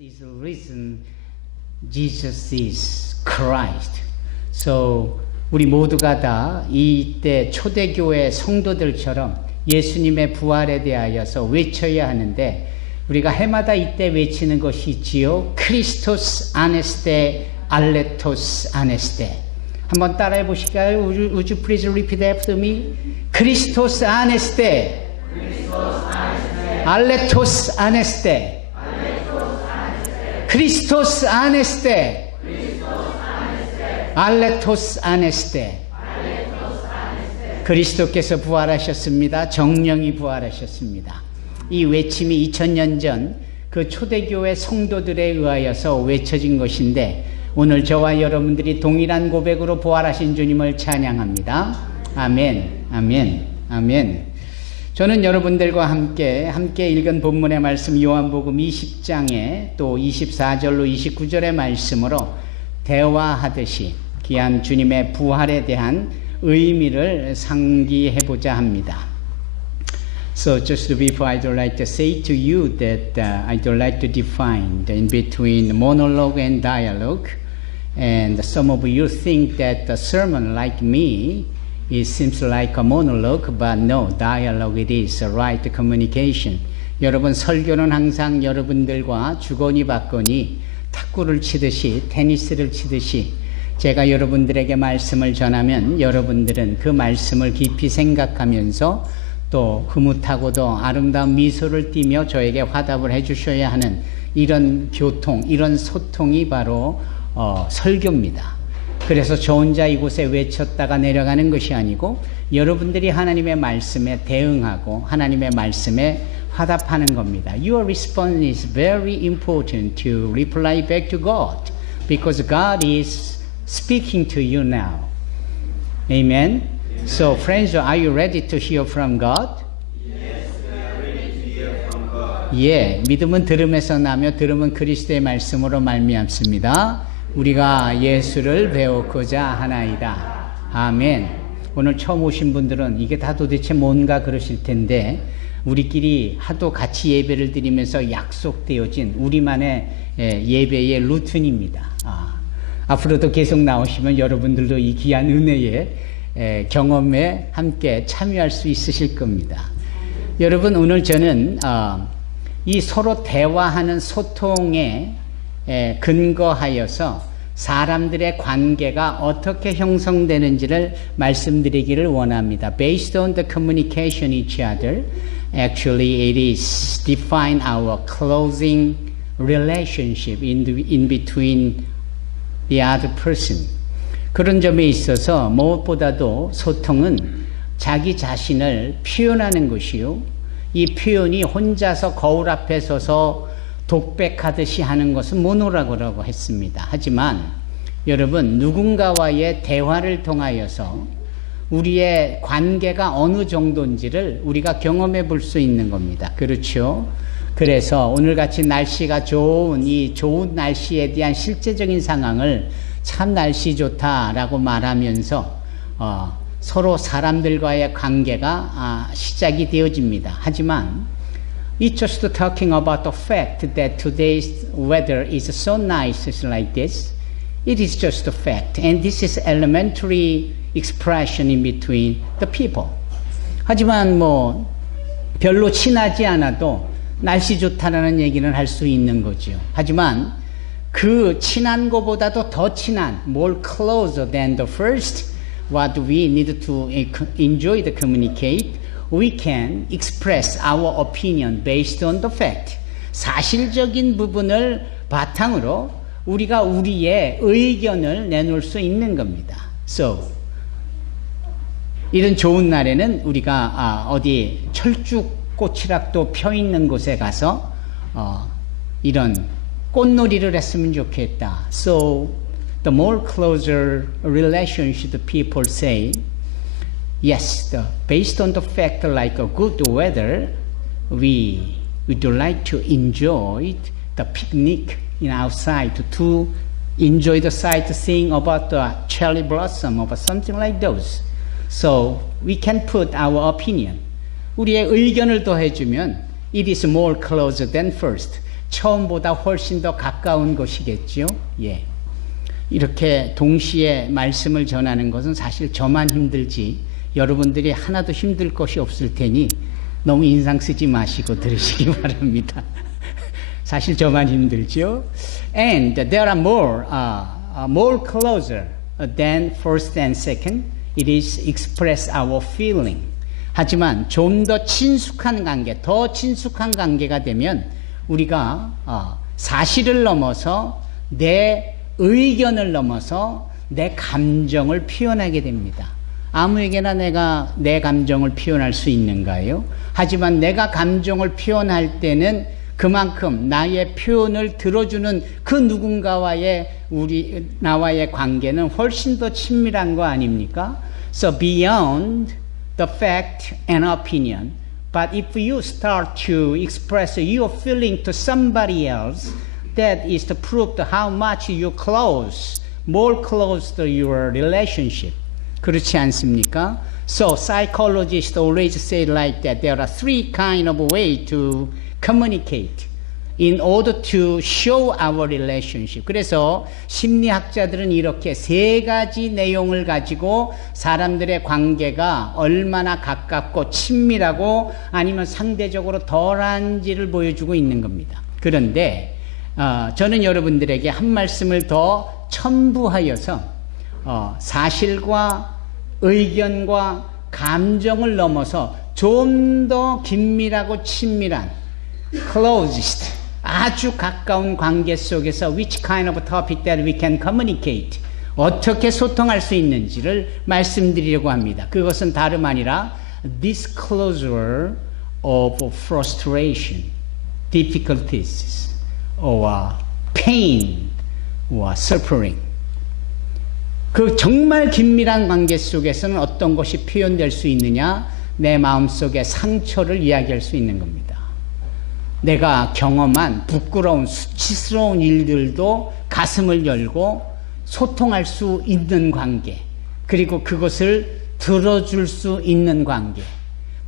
is risen. Jesus is Christ. So 우리 모두가 다 이때 초대교회 성도들처럼 예수님의 부활에 대하여서 외쳐야 하는데 우리가 해마다 이때 외치는 것이 있지요. 크리스토스 아네스테 알레토스 아네스테. 한번 따라해 보실까요? Would you please repeat after me? 크리스토스 아네스테 알레토스 아네스테 크리스토스 아네스테 알레토스 아네스테. 그리스도께서 부활하셨습니다. 정령이 부활하셨습니다. 이 외침이 2000년 전 그 초대교회 성도들에 의하여서 외쳐진 것인데 오늘 저와 여러분들이 동일한 고백으로 부활하신 주님을 찬양합니다. 아멘, 아멘, 아멘. 저는 여러분들과 함께 읽은 본문의 말씀 요한복음 20장에 또 24절로 29절의 말씀으로 대화하듯이 귀한 주님의 부활에 대한 의미를 상기해보자 합니다. So just before I'd like to say to you that I'd like to define in between monologue and dialogue. And some of you think that a sermon like me, it seems like a monologue, but no, dialogue it is, a right communication. 여러분 설교는 항상 여러분들과 주거니 받거니 탁구를 치듯이 테니스를 치듯이 제가 여러분들에게 말씀을 전하면 여러분들은 그 말씀을 깊이 생각하면서 또 흐뭇하고도 아름다운 미소를 띠며 저에게 화답을 해주셔야 하는 이런 교통, 이런 소통이 바로 설교입니다. 그래서 저 혼자 이곳에 외쳤다가 내려가는 것이 아니고 여러분들이 하나님의 말씀에 대응하고 하나님의 말씀에 화답하는 겁니다. Your response is very important to reply back to God because God is speaking to you now. Amen. So friends, are you ready to hear from God? Yes, we are ready to hear from God. 예, 믿음은 들음에서 나며 들음은 그리스도의 말씀으로 말미암습니다. 우리가 예수를 배우고자 하나이다. 아멘. 오늘 처음 오신 분들은 이게 다 도대체 뭔가 그러실 텐데 우리끼리 하도 같이 예배를 드리면서 약속되어진 우리만의 예배의 루틴입니다. 앞으로도 계속 나오시면 여러분들도 이 귀한 은혜의 경험에 함께 참여할 수 있으실 겁니다. 여러분 오늘 저는 이 서로 대화하는 소통에 근거하여서 사람들의 관계가 어떻게 형성되는지를 말씀드리기를 원합니다. Based on the communication each other, actually it is define our closing relationship in between the other person. 그런 점에 있어서 무엇보다도 소통은 자기 자신을 표현하는 것이요. 이 표현이 혼자서 거울 앞에 서서 독백하듯이 하는 것은 모노라고라고 했습니다. 하지만 여러분 누군가와의 대화를 통하여서 우리의 관계가 어느 정도인지를 우리가 경험해 볼 수 있는 겁니다. 그렇죠? 그래서 오늘같이 날씨가 좋은 이 좋은 날씨에 대한 실제적인 상황을 참 날씨 좋다라고 말하면서 서로 사람들과의 관계가 시작이 되어집니다. 하지만 it's just talking about the fact that today's weather is so nice like this. It is just a fact. And this is elementary expression in between the people. 하지만 뭐 별로 친하지 않아도 날씨 좋다라는 얘기는 할 수 있는 거죠. 하지만 그 친한 것보다도 더 친한, more closer than the first, what we need to enjoy the communicate, we can express our opinion based on the fact. 사실적인 부분을 바탕으로 우리가 우리의 의견을 내놓을 수 있는 겁니다. So, 이런 좋은 날에는 우리가 어디 철쭉꽃이라도 펴 있는 곳에 가서 이런 꽃놀이를 했으면 좋겠다. So, the more closer relationship the people say, yes, based on the fact like a good weather, we would like to enjoy the picnic in outside to enjoy the sightseeing about the cherry blossom or something like those. So we can put our opinion. 우리의 의견을 더해주면 it is more closer than first. 처음보다 훨씬 더 가까운 것이겠죠. 예. 이렇게 동시에 말씀을 전하는 것은 사실 저만 힘들지 여러분들이 하나도 힘들 것이 없을 테니 너무 인상 쓰지 마시고 들으시기 바랍니다. 사실 저만 힘들죠. And there are more closer than first and second. It is express our feeling. 하지만 좀 더 친숙한 관계, 더 친숙한 관계가 되면 우리가 사실을 넘어서 내 의견을 넘어서 내 감정을 표현하게 됩니다. 아무에게나 내가 내 감정을 표현할 수 있는가요? 하지만 내가 감정을 표현할 때는 그만큼 나의 표현을 들어주는 그 누군가와의 나와의 관계는 훨씬 더 친밀한 거 아닙니까? So beyond the fact and opinion, but if you start to express your feeling to somebody else, that is the proof of how much you close, more close to your relationship. 그렇지 않습니까? So psychologists always say like that. There are three kind of way to communicate in order to show our relationship. 그래서 심리학자들은 이렇게 세 가지 내용을 가지고 사람들의 관계가 얼마나 가깝고 친밀하고 아니면 상대적으로 덜한지를 보여주고 있는 겁니다. 그런데 저는 여러분들에게 한 말씀을 더 첨부하여서 사실과 의견과 감정을 넘어서 좀 더 긴밀하고 친밀한 closest 아주 가까운 관계 속에서 which kind of topic that we can communicate 어떻게 소통할 수 있는지를 말씀드리려고 합니다. 그것은 다름 아니라 disclosure of frustration, difficulties, or pain, or suffering. 그 정말 긴밀한 관계 속에서는 어떤 것이 표현될 수 있느냐? 내 마음속의 상처를 이야기할 수 있는 겁니다. 내가 경험한 부끄러운 수치스러운 일들도 가슴을 열고 소통할 수 있는 관계, 그리고 그것을 들어줄 수 있는 관계,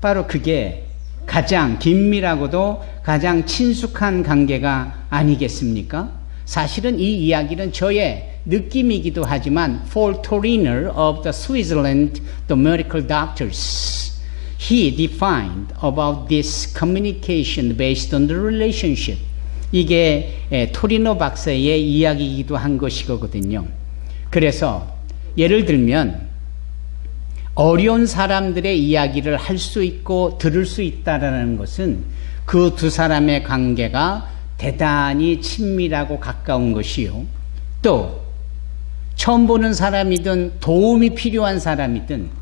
바로 그게 가장 긴밀하고도 가장 친숙한 관계가 아니겠습니까? 사실은 이 이야기는 저의 느낌이기도 하지만 Paul Toriner of the Switzerland, the Medical Doctors, he defined about this communication based on the relationship. 이게 토리노 박사의 이야기이기도 한 것이거든요. 그래서 예를 들면 어려운 사람들의 이야기를 할 수 있고 들을 수 있다는 것은 그 두 사람의 관계가 대단히 친밀하고 가까운 것이요. 또 처음 보는 사람이든 도움이 필요한 사람이든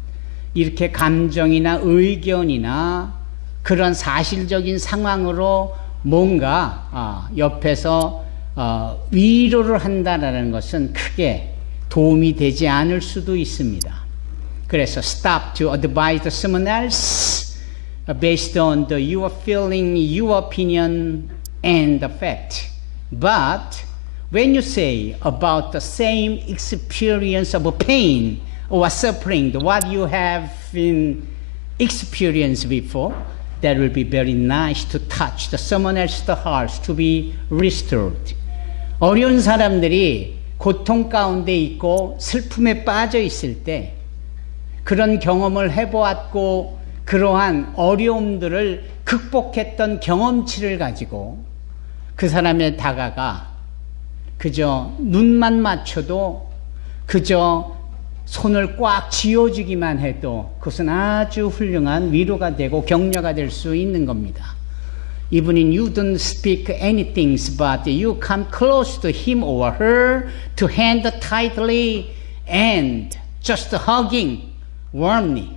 이렇게 감정이나 의견이나 그런 사실적인 상황으로 뭔가 옆에서 위로를 한다는 것은 크게 도움이 되지 않을 수도 있습니다. 그래서 stop to advise someone else based on your feeling, your opinion and the fact. But when you say about the same experience of pain or suffering, what you have experienced before, that will be very nice to touch someone else's heart to be restored. 어려운 사람들이 고통 가운데 있고 슬픔에 빠져 있을 때 그런 경험을 해보았고 그러한 어려움들을 극복했던 경험치를 가지고 그 사람에 다가가 그저 눈만 맞춰도 그저 손을 꽉 쥐어주기만 해도 그것은 아주 훌륭한 위로가 되고 격려가 될 수 있는 겁니다. Even if you don't speak anything, but you come close to him or her to hand tightly and just hugging warmly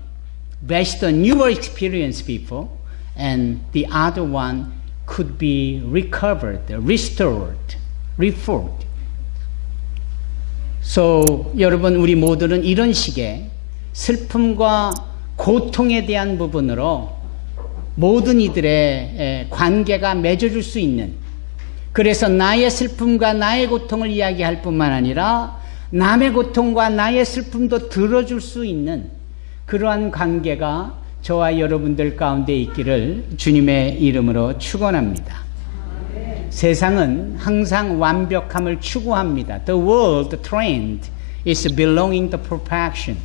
based on your experience before, and the other one could be recovered, restored, reformed. So, 여러분, 우리 모두는 이런 식의 슬픔과 고통에 대한 부분으로 모든 이들의 관계가 맺어줄 수 있는, 그래서 나의 슬픔과 나의 고통을 이야기할 뿐만 아니라 남의 고통과 나의 슬픔도 들어줄 수 있는 그러한 관계가 저와 여러분들 가운데 있기를 주님의 이름으로 축원합니다. 세상은 항상 완벽함을 추구합니다. The world trend is belonging to perfection.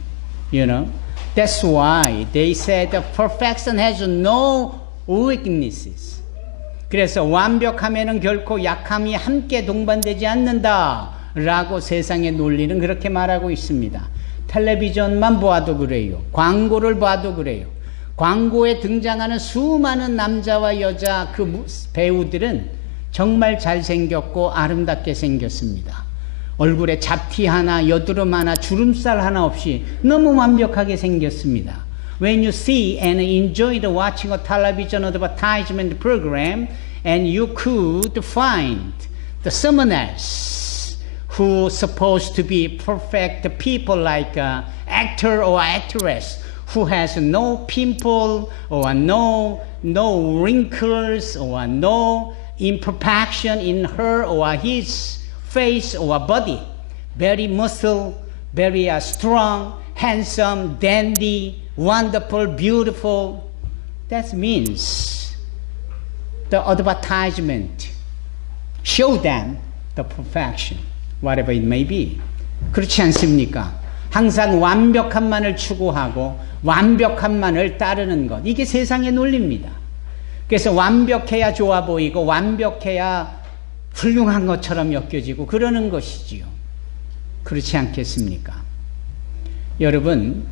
You know, that's why they said that perfection has no weaknesses. 그래서 완벽함에는 결코 약함이 함께 동반되지 않는다라고 세상의 논리는 그렇게 말하고 있습니다. 텔레비전만 보아도 그래요. 광고를 봐도 그래요. 광고에 등장하는 수많은 남자와 여자 그 배우들은 정말 잘생겼고 아름답게 생겼습니다. 얼굴에 잡티 하나, 여드름 하나, 주름살 하나 없이 너무 완벽하게 생겼습니다. When you see and enjoy the watching a television advertisement program and you could find the someone else who supposed to be perfect people like actor or actress who has no pimple or no wrinkles or no imperfection in her or his face or body. Very muscle, very strong, handsome, dandy, wonderful, beautiful. That means the advertisement show them the perfection, whatever it may be. 그렇지 않습니까? 항상 완벽함만을 추구하고 완벽함만을 따르는 것. 이게 세상의 논리입니다. 그래서 완벽해야 좋아 보이고 완벽해야 훌륭한 것처럼 여겨지고 그러는 것이지요. 그렇지 않겠습니까? 여러분,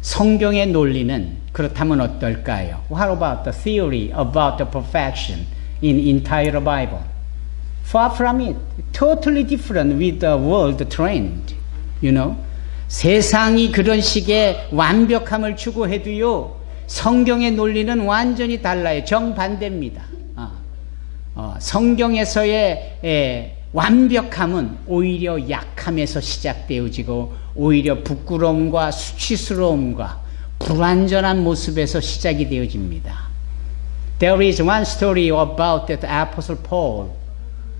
성경의 논리는 그렇다면 어떨까요? What about the theory about the perfection in entire Bible? Far from it. Totally different with the world trend. You know? 세상이 그런 식의 완벽함을 추구해도요. 성경의 논리는 완전히 달라요. 정반대입니다. 성경에서의 완벽함은 오히려 약함에서 시작되어지고 오히려 부끄러움과 수치스러움과 불완전한 모습에서 시작이 되어집니다. There is one story about the Apostle Paul,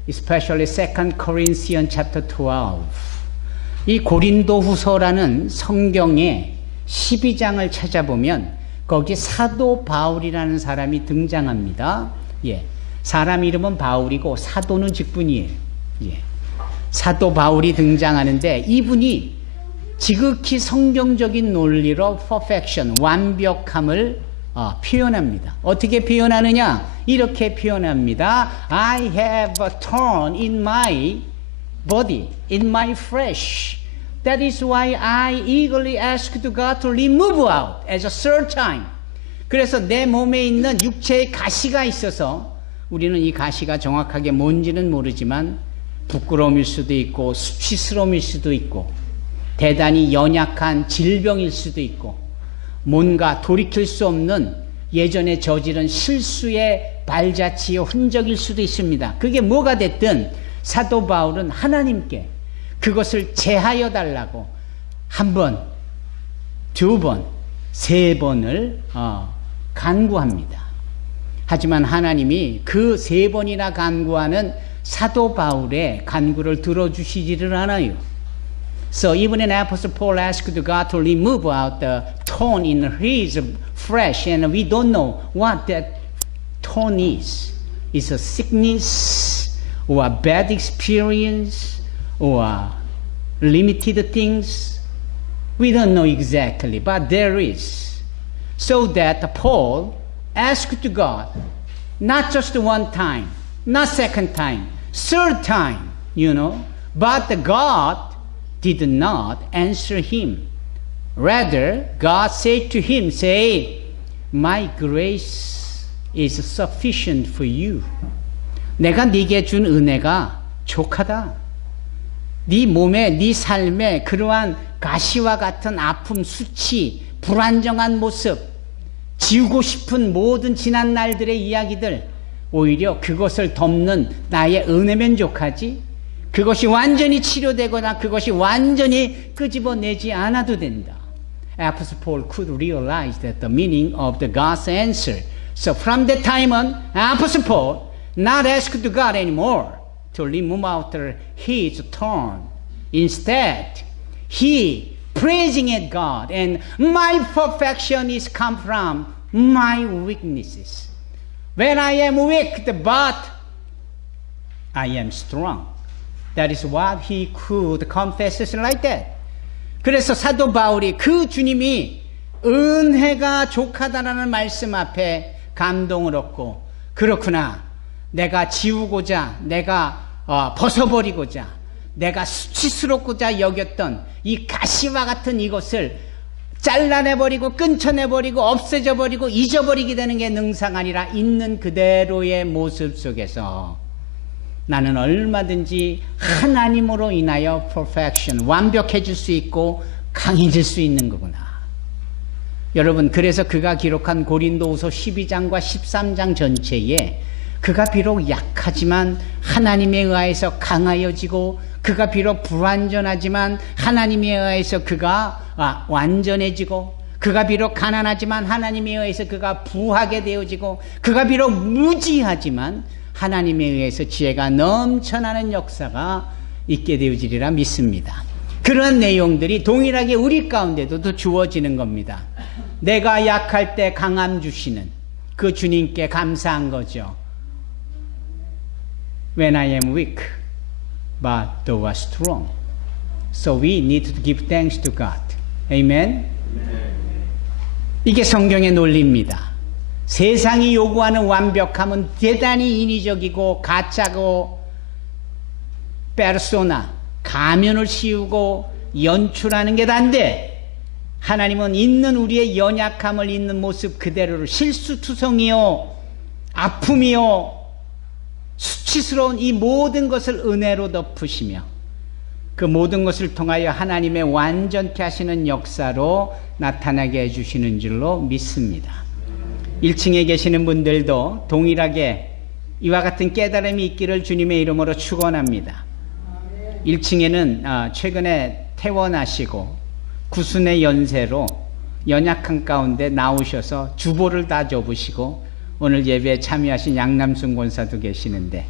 especially 2 Corinthians chapter 12. 이 고린도후서라는 성경의 12장을 찾아보면 거기 사도 바울이라는 사람이 등장합니다. 예. 사람 이름은 바울이고 사도는 직분이에요. 예. 사도 바울이 등장하는데 이분이 지극히 성경적인 논리로 perfection, 완벽함을 표현합니다. 어떻게 표현하느냐? 이렇게 표현합니다. I have a thorn in my body, in my flesh. That is why I eagerly asked God to remove out as a third time. 그래서 내 몸에 있는 육체의 가시가 있어서 우리는 이 가시가 정확하게 뭔지는 모르지만 부끄러움일 수도 있고 수치스러움일 수도 있고 대단히 연약한 질병일 수도 있고 뭔가 돌이킬 수 없는 예전에 저지른 실수의 발자취의 흔적일 수도 있습니다. 그게 뭐가 됐든 사도 바울은 하나님께 그것을 제하여 달라고 한 번, 두 번, 세 번을 간구합니다. 하지만 하나님이 그 세 번이나 간구하는 사도 바울의 간구를 들어주시지를 않아요. So even an Apostle Paul asked God to remove out the thorn in his flesh, and we don't know what that thorn is. It's a sickness or a bad experience or limited things. We don't know exactly, but there is. So that Paul asked God, not just one time, not second time, third time, but God did not answer him. Rather, God said to him, my grace is sufficient for you. 내가 네게 준 은혜가 족하다. 네 몸에, 네 삶에 그러한 가시와 같은 아픔, 수치, 불안정한 모습, 지우고 싶은 모든 지난 날들의 이야기들, 오히려 그것을 덮는 나의 은혜면 족하지, 그것이 완전히 치료되거나 그것이 완전히 끄집어내지 않아도 된다. Apostle Paul could realize that the meaning of the God's answer. So from that time on, Apostle Paul not asked God anymore to remove out his thorn. Instead, he praising at God, and my perfection is come from my weaknesses. When I am weak, but I am strong. That is what he could confess it like that. 그래서 사도 바울이 그 주님이 은혜가 족하다라는 말씀 앞에 감동을 얻고 그렇구나. 내가 지우고자 내가 벗어버리고자 내가 수치스럽고자 여겼던 이 가시와 같은 이것을 잘라내버리고 끊쳐내버리고 없애져버리고 잊어버리게 되는 게 능사가 아니라 있는 그대로의 모습 속에서 나는 얼마든지 하나님으로 인하여 perfection, 완벽해질 수 있고 강해질 수 있는 거구나. 여러분, 그래서 그가 기록한 고린도후서 12장과 13장 전체에 그가 비록 약하지만 하나님에 의하여서 강하여지고 그가 비록 불완전하지만 하나님에 의하여서 그가 완전해지고 그가 비록 가난하지만 하나님에 의해서 그가 부하게 되어지고 그가 비록 무지하지만 하나님에 의해서 지혜가 넘쳐나는 역사가 있게 되어지리라 믿습니다. 그런 내용들이 동일하게 우리 가운데도 주어지는 겁니다. 내가 약할 때 강함 주시는 그 주님께 감사한 거죠. When I am weak, but thou art strong. So we need to give thanks to God. Amen? 이게 성경의 논리입니다. 세상이 요구하는 완벽함은 대단히 인위적이고 가짜고 페르소나, 가면을 씌우고 연출하는 게 단데 하나님은 있는 우리의 연약함을 있는 모습 그대로를 실수투성이요 아픔이요 수치스러운 이 모든 것을 은혜로 덮으시며 그 모든 것을 통하여 하나님의 완전케 하시는 역사로 나타나게 해주시는 줄로 믿습니다. 1층에 계시는 분들도 동일하게 이와 같은 깨달음이 있기를 주님의 이름으로 축원합니다. 1층에는 최근에 퇴원하시고 구순의 연세로 연약한 가운데 나오셔서 주보를 다 접으시고 오늘 예배에 참여하신 양남순 권사도 계시는데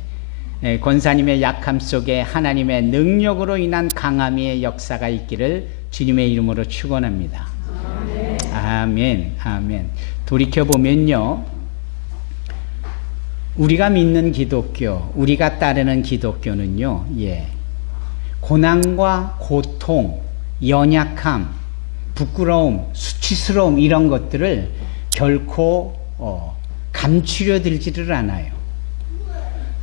권사님의 약함 속에 하나님의 능력으로 인한 강함의 역사가 있기를 주님의 이름으로 축원합니다. 아멘, 아멘. 돌이켜보면요, 우리가 믿는 기독교, 우리가 따르는 기독교는요, 고난과 고통, 연약함, 부끄러움, 수치스러움 이런 것들을 결코 감추려 들지를 않아요.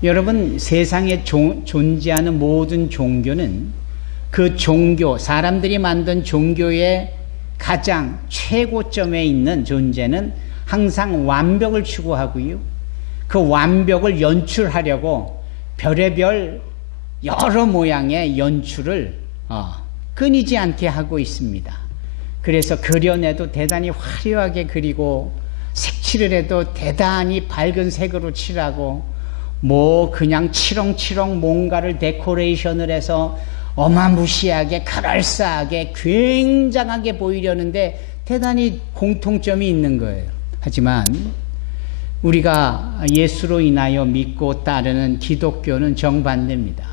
여러분, 세상에 존재하는 모든 종교는 그 종교, 사람들이 만든 종교의 가장 최고점에 있는 존재는 항상 완벽을 추구하고요. 그 완벽을 연출하려고 별의별 여러 모양의 연출을 끊이지 않게 하고 있습니다. 그래서 그려내도 대단히 화려하게 그리고 색칠을 해도 대단히 밝은 색으로 칠하고 그냥 치렁치렁 뭔가를 데코레이션을 해서 어마무시하게 그럴싸하게 굉장하게 보이려는데 대단히 공통점이 있는 거예요. 하지만 우리가 예수로 인하여 믿고 따르는 기독교는 정반대입니다.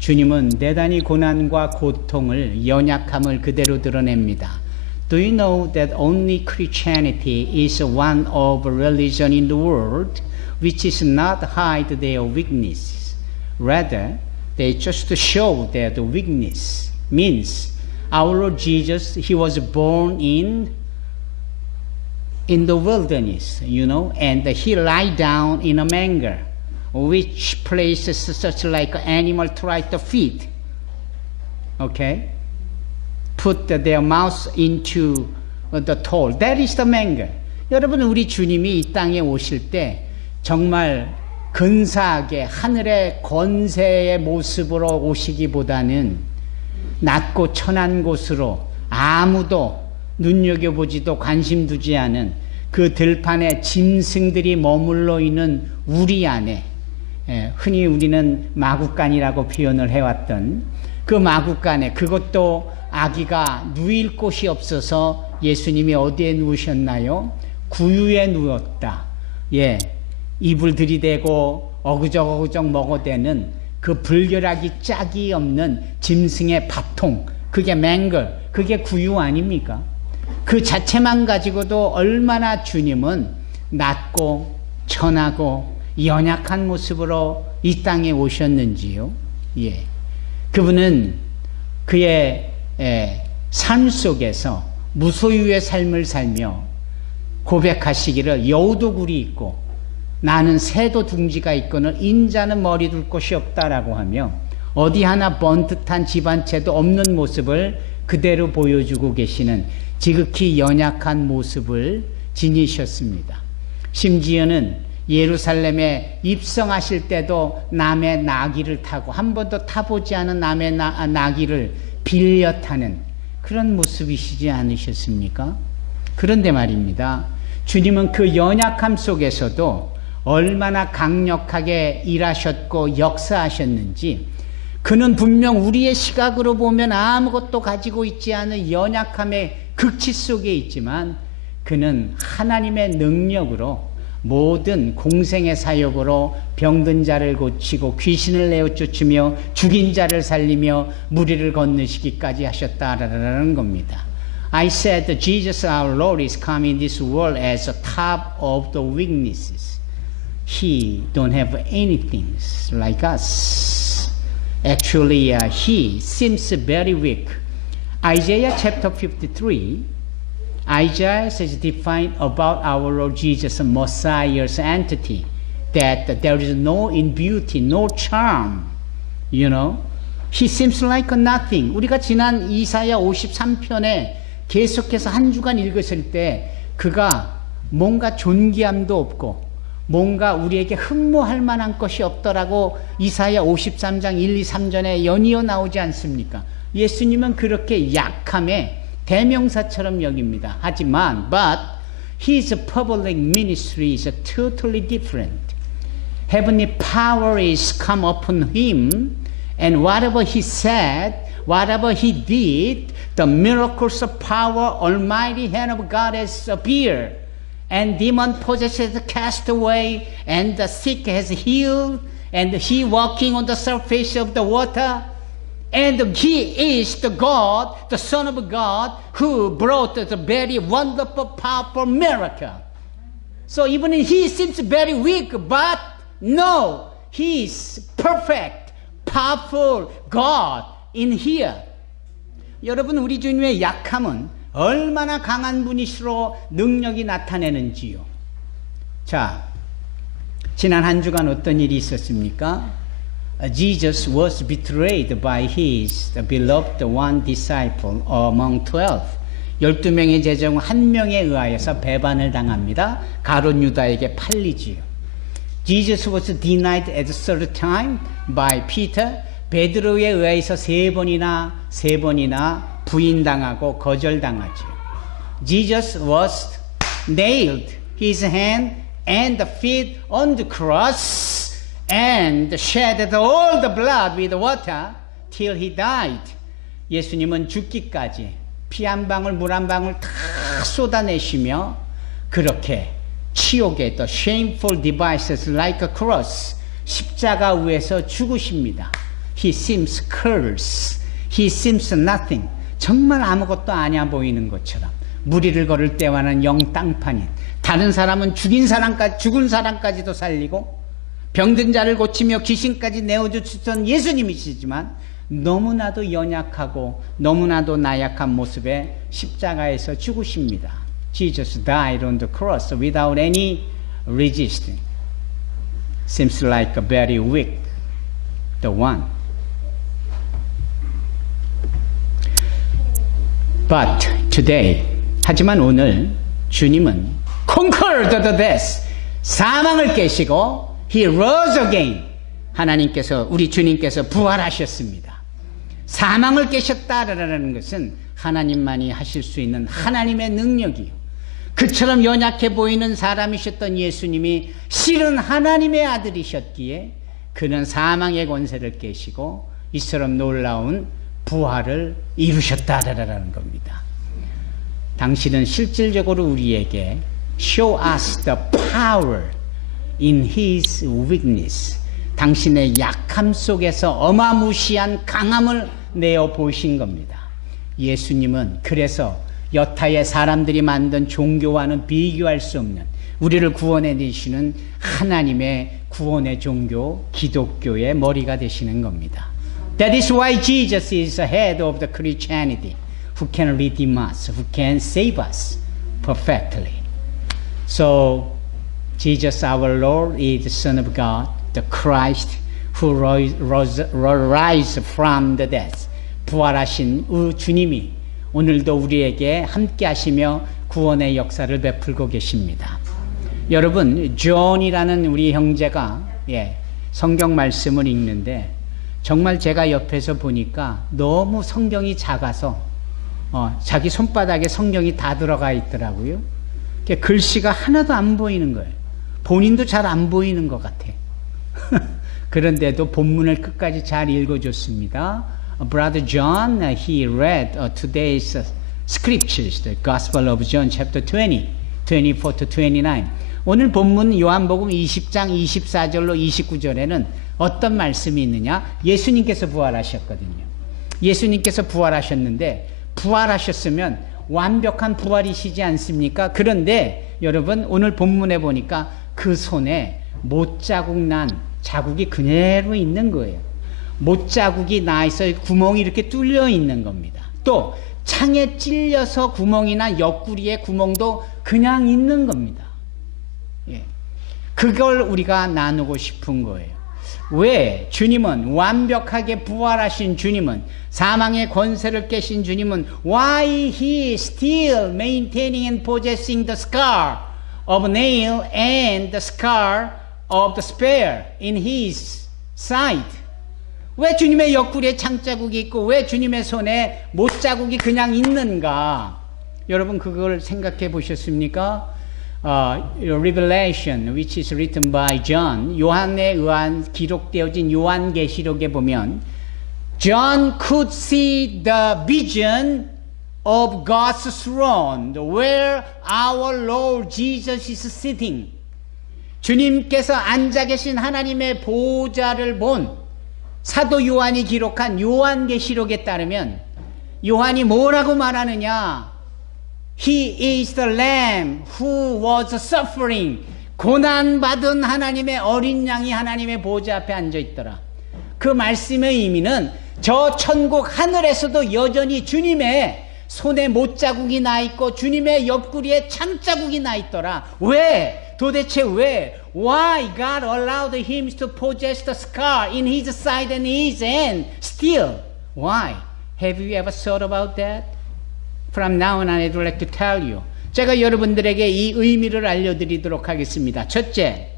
주님은 대단히 고난과 고통을 연약함을 그대로 드러냅니다. Do you know that only Christianity is one of religion in the world which is not hide their weaknesses. Rather, they just show their weakness. Means our Lord Jesus, He was born in the wilderness, and He lie down in a manger, which places such like an animal try to feed. Okay? Put their mouth into the toll. That is the manger. 여러분, 우리 주님이 이 땅에 오실 때 정말 근사하게 하늘의 권세의 모습으로 오시기보다는 낮고 천한 곳으로 아무도 눈여겨보지도 관심 두지 않은 그 들판에 짐승들이 머물러 있는 우리 안에, 흔히 우리는 마구간이라고 표현을 해왔던 그 마구간에, 그것도 아기가 누일 곳이 없어서 예수님이 어디에 누우셨나요? 구유에 누웠다. 입을 들이대고 어그적어그적 먹어대는 그 불결하기 짝이 없는 짐승의 밥통, 그게 맹글, 그게 구유 아닙니까? 그 자체만 가지고도 얼마나 주님은 낮고 천하고 연약한 모습으로 이 땅에 오셨는지요? 예. 그분은 그의 삶 속에서 무소유의 삶을 살며 고백하시기를 여우도굴이 있고 나는 새도 둥지가 있거늘 인자는 머리 둘 곳이 없다라고 하며 어디 하나 번듯한 집 한 채도 없는 모습을 그대로 보여주고 계시는 지극히 연약한 모습을 지니셨습니다. 심지어는 예루살렘에 입성하실 때도 남의 나귀를 타고 한 번도 타보지 않은 남의 나귀를 빌려 타는 그런 모습이시지 않으셨습니까? 그런데 말입니다. 주님은 그 연약함 속에서도 얼마나 강력하게 일하셨고 역사하셨는지 그는 분명 우리의 시각으로 보면 아무것도 가지고 있지 않은 연약함의 극치 속에 있지만 그는 하나님의 능력으로 모든 공생의 사역으로 병든 자를 고치고 귀신을 내어쫓으며 죽인 자를 살리며 무리를 건너시기까지 하셨다라는 겁니다. I said that Jesus our Lord is come in this world as a top of the weaknesses. He don't have anything like us. Actually, he seems very weak. Isaiah chapter 53, Isaiah says defined about our Lord Jesus, Messiah's entity, that there is no in beauty, no charm. You know, he seems like nothing. 우리가 지난 이사야 53편에 계속해서 한 주간 읽었을 때 그가 뭔가 존귀함도 없고 뭔가 우리에게 흠모할 만한 것이 없더라고 이사야 53장 1, 2, 3전에 연이어 나오지 않습니까? 예수님은 그렇게 약함의 대명사처럼 여깁니다. 하지만 but his public ministry is totally different. Heavenly power is come upon him and whatever he said, whatever he did, the miracles of power, almighty hand of God has appeared. And demon possessed has cast away, and the sick has healed, and he walking on the surface of the water. And he is the God, the Son of God, who brought the very wonderful, powerful miracle. So even he seems very weak, but no, he is perfect, powerful God in here. 여러분, 우리 주님의 약함은 얼마나 강한 분이시로 능력이 나타내는지요. 자, 지난 한 주간 어떤 일이 있었습니까? Jesus was betrayed by his beloved one disciple among 12. 12명의 제자 중 한 명에 의하여서 배반을 당합니다. 가룟 유다에게 팔리지요. Jesus was denied at the third time by Peter. 베드로에 의해서 세 번이나 부인당하고 거절당하죠. Jesus was nailed his hand and feet on the cross and shedded all the blood with water till he died. 예수님은 죽기까지 피 한 방울 물 한 방울 다 쏟아내시며 그렇게 치욕의 the shameful devices like a cross 십자가 위에서 죽으십니다. He seems cursed. He seems nothing. 정말 아무것도 아니야 보이는 것처럼 무리를 걸을 때와는 영 땅판인 다른 사람은 죽은 사람까지도 살리고 병든 자를 고치며 귀신까지 내어주시던 예수님이시지만 너무나도 연약하고 너무나도 나약한 모습에 십자가에서 죽으십니다. Jesus died on the cross without any resistance. Seems like a very weak, the one. But today, 하지만 오늘 주님은 conquered the death, 사망을 깨시고 He rose again. 하나님께서 우리 주님께서 부활하셨습니다. 사망을 깨셨다라는 것은 하나님만이 하실 수 있는 하나님의 능력이요. 그처럼 연약해 보이는 사람이셨던 예수님이 실은 하나님의 아들이셨기에 그는 사망의 권세를 깨시고 이처럼 놀라운 부활을 이루셨다라는 겁니다. 당신은 실질적으로 우리에게 show us the power in his weakness. 당신의 약함 속에서 어마무시한 강함을 내어 보신 겁니다. 예수님은 그래서 여타의 사람들이 만든 종교와는 비교할 수 없는 우리를 구원해 내시는 하나님의 구원의 종교, 기독교의 머리가 되시는 겁니다. That is why Jesus is the head of the Christianity, who can redeem us, who can save us perfectly. So, Jesus our Lord is the Son of God, the Christ who rise from the dead. 부활하신 주님이 오늘도 우리에게 함께 하시며 구원의 역사를 베풀고 계십니다. 여러분, 존이라는 우리 형제가 성경 말씀을 읽는데 정말 제가 옆에서 보니까 너무 성경이 작아서 자기 손바닥에 성경이 다 들어가 있더라고요. 글씨가 하나도 안 보이는 거예요. 본인도 잘 안 보이는 것 같아. 그런데도 본문을 끝까지 잘 읽어줬습니다. Brother John, he read today's scriptures, the Gospel of John chapter 20, 24 to 29. 오늘 본문 요한복음 20장 24절로 29절에는 어떤 말씀이 있느냐? 예수님께서 부활하셨거든요. 예수님께서 부활하셨는데 부활하셨으면 완벽한 부활이시지 않습니까? 그런데 여러분 오늘 본문에 보니까 그 손에 못자국 난 자국이 그대로 있는 거예요. 못자국이 나 있어 구멍이 이렇게 뚫려 있는 겁니다. 또 창에 찔려서 구멍이 난 옆구리에 구멍도 그냥 있는 겁니다. 그걸 우리가 나누고 싶은 거예요. 왜? 주님은 완벽하게 부활하신 주님은 사망의 권세를 깨신 주님은 why he still maintaining and possessing the scar of nail and the scar of the spear in his side. 왜 주님의 옆구리에 창자국이 있고 왜 주님의 손에 못자국이 그냥 있는가? 여러분 그걸 생각해 보셨습니까? Revelation, which is written by John, 요한에 의한 기록되어진 요한계시록에 보면 John could see the vision of God's throne, where our Lord Jesus is sitting. 주님께서 앉아 계신 하나님의 보좌를 본 사도 요한이 기록한 요한계시록에 따르면 요한이 뭐라고 말하느냐? He is the lamb who was suffering. 고난받은 하나님의 어린 양이 하나님의 보좌 앞에 앉아있더라. 그 말씀의 의미는 저 천국 하늘에서도 여전히 주님의 손에 못자국이 나있고 주님의 옆구리에 창자국이 나있더라. 왜? 도대체 왜? Why God allowed him to possess the scar in his side and his hand still? Why? Have you ever thought about that? From now on, I'd like to tell you. 제가 여러분들에게 이 의미를 알려드리도록 하겠습니다. 첫째,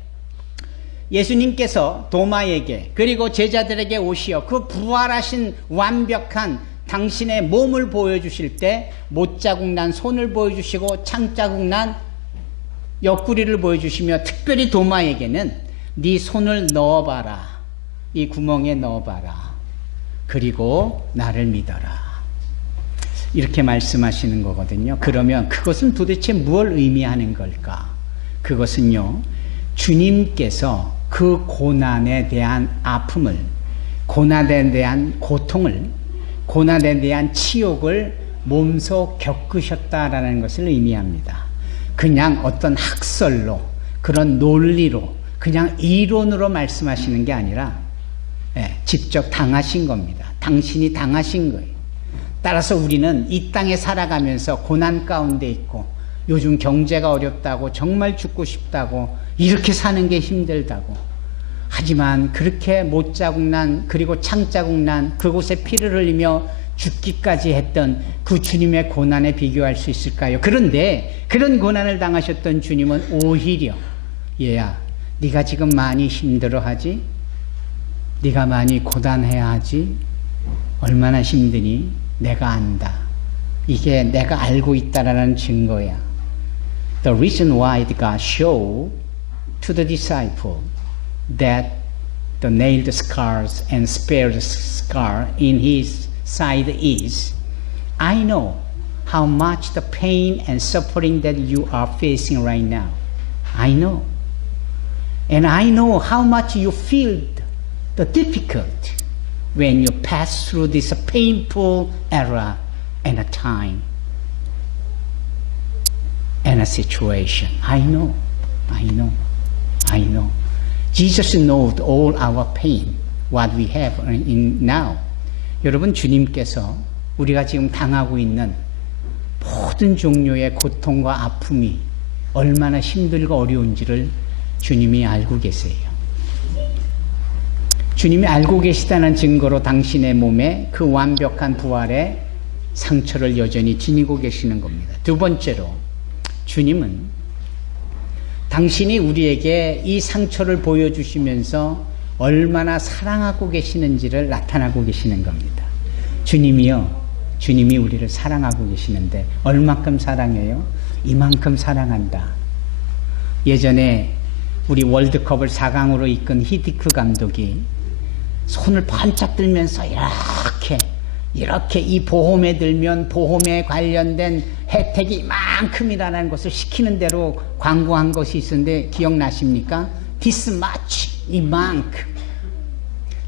예수님께서 도마에게 그리고 제자들에게 오시어 그 부활하신 완벽한 당신의 몸을 보여주실 때 못자국 난 손을 보여주시고 창자국 난 옆구리를 보여주시며 특별히 도마에게는 네 손을 넣어봐라. 이 구멍에 넣어봐라. 그리고 나를 믿어라. 이렇게 말씀하시는 거거든요. 그러면 그것은 도대체 뭘 의미하는 걸까? 그것은요, 주님께서 그 고난에 대한 아픔을, 고난에 대한 고통을, 고난에 대한 치욕을 몸소 겪으셨다라는 것을 의미합니다. 그냥 어떤 학설로, 그런 논리로, 그냥 이론으로 말씀하시는 게 아니라 직접 당하신 겁니다. 당신이 당하신 거예요. 따라서 우리는 이 땅에 살아가면서 고난 가운데 있고 요즘 경제가 어렵다고 정말 죽고 싶다고 이렇게 사는 게 힘들다고 하지만 그렇게 못자국 난 그리고 창자국 난 그곳에 피를 흘리며 죽기까지 했던 그 주님의 고난에 비교할 수 있을까요? 그런데 그런 고난을 당하셨던 주님은 오히려 얘야 네가 지금 많이 힘들어하지? 네가 많이 고단해야 하지? 얼마나 힘드니? 내가 안다. 이게 내가 알고 있다라는 증거야. The reason why God showed to the disciple that the nailed scars and spared scar in his side is, I know how much the pain and suffering that you are facing right now. I know. And I know how much you feel the difficulty when you pass through this painful era and a time and a situation. I know. Jesus knows all our pain, what we have in now. 여러분, 주님께서 우리가 지금 당하고 있는 모든 종류의 고통과 아픔이 얼마나 힘들고 어려운지를 주님이 알고 계세요. 주님이 알고 계시다는 증거로 당신의 몸에 그 완벽한 부활의 상처를 여전히 지니고 계시는 겁니다. 두 번째로, 주님은 당신이 우리에게 이 상처를 보여주시면서 얼마나 사랑하고 계시는지를 나타나고 계시는 겁니다. 주님이요, 주님이 우리를 사랑하고 계시는데 얼만큼 사랑해요? 이만큼 사랑한다. 예전에 우리 월드컵을 4강으로 이끈 히디크 감독이 손을 번쩍 들면서 이렇게 이 보험에 들면 보험에 관련된 혜택이 이만큼이라는 것을 시키는 대로 광고한 것이 있었는데 기억나십니까? This much, 이만큼.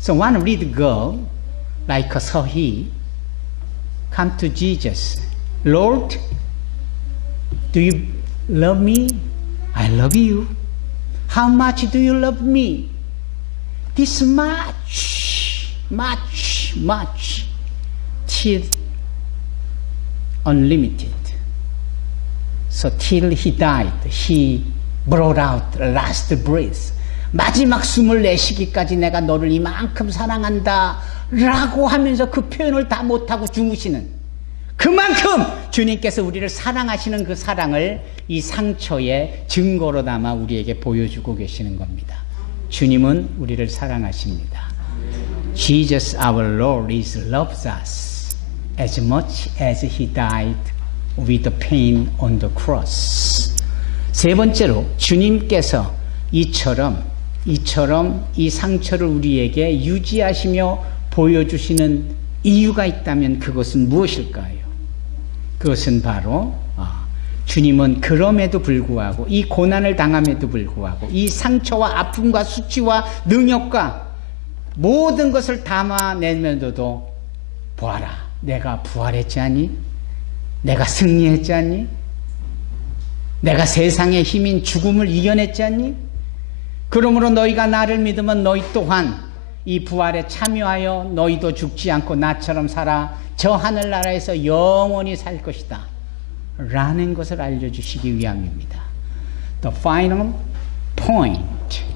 So one little girl, like Sohee, come to Jesus. Lord, do you love me? I love you. How much do you love me? This much, much, much. Till unlimited. So till he died, he brought out the last breath. 마지막 숨을 내쉬기까지 내가 너를 이만큼 사랑한다 라고 하면서 그 표현을 다 못하고 죽으시는, 그만큼 주님께서 우리를 사랑하시는 그 사랑을 이 상처의 증거로 담아 우리에게 보여주고 계시는 겁니다. 주님은 우리를 사랑하십니다. Jesus our Lord loves us as much as he died with the pain on the cross. 세 번째로, 주님께서 이처럼 이 상처를 우리에게 유지하시며 보여주시는 이유가 있다면 그것은 무엇일까요? 그것은 바로 주님은 그럼에도 불구하고, 이 고난을 당함에도 불구하고, 이 상처와 아픔과 수치와 능력과 모든 것을 담아내면서도 보아라, 내가 부활했지 않니? 내가 승리했지 않니? 내가 세상의 힘인 죽음을 이겨냈지 않니? 그러므로 너희가 나를 믿으면 너희 또한 이 부활에 참여하여 너희도 죽지 않고 나처럼 살아 저 하늘나라에서 영원히 살 것이다 라는 것을 알려주시기 위함입니다. The final point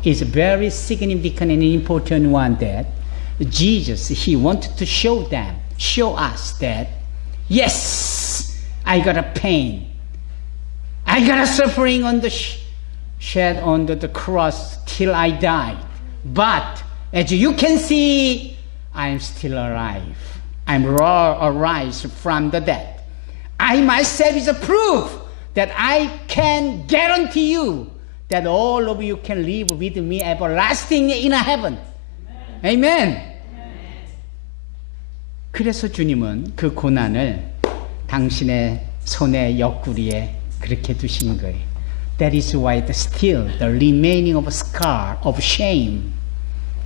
is very significant and important one, that Jesus, he wanted to show us that yes, I got a pain, I got a suffering on the shed on the cross till I died, but as you can see, I'm still alive. I'm arise from the dead. I myself is a proof that I can guarantee you that all of you can live with me everlasting in heaven. Amen. 그래서 주님은 그 고난을 당신의 손의 옆구리에 그렇게 두신 거예요. That is why still the remaining of scar of shame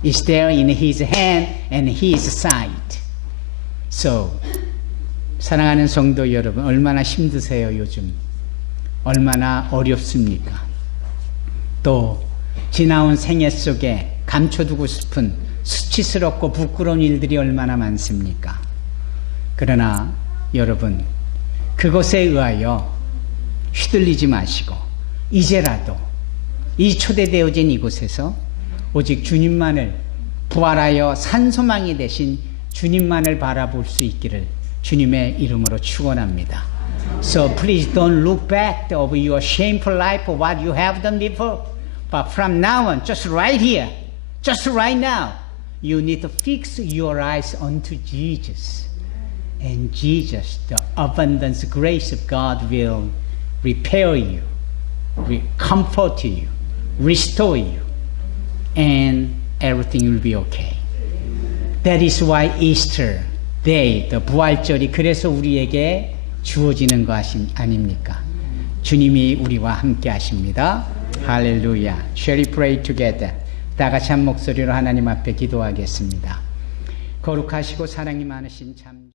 is there in his hand and his side. So, 사랑하는 성도 여러분, 얼마나 힘드세요 요즘? 얼마나 어렵습니까? 또 지나온 생애 속에 감춰두고 싶은 수치스럽고 부끄러운 일들이 얼마나 많습니까? 그러나 여러분, 그것에 의하여 휘둘리지 마시고 이제라도 이 초대되어진 이곳에서 오직 주님만을, 부활하여 산소망이 되신 주님만을 바라볼 수 있기를 주님의 이름으로 축원합니다. So please don't look back of your shameful life of what you have done before. But from now on, just right here, just right now, you need to fix your eyes onto Jesus. And Jesus, the abundant grace of God will repair you, comfort you, restore you, and everything will be okay. That is why Easter Day, the 부활절이 그래서 우리에게 주어지는 것 아닙니까? 주님이 우리와 함께 하십니다. 할렐루야. Shall we pray together? 다 같이 한 목소리로 하나님 앞에 기도하겠습니다. 거룩하시고 사랑이 많으신 참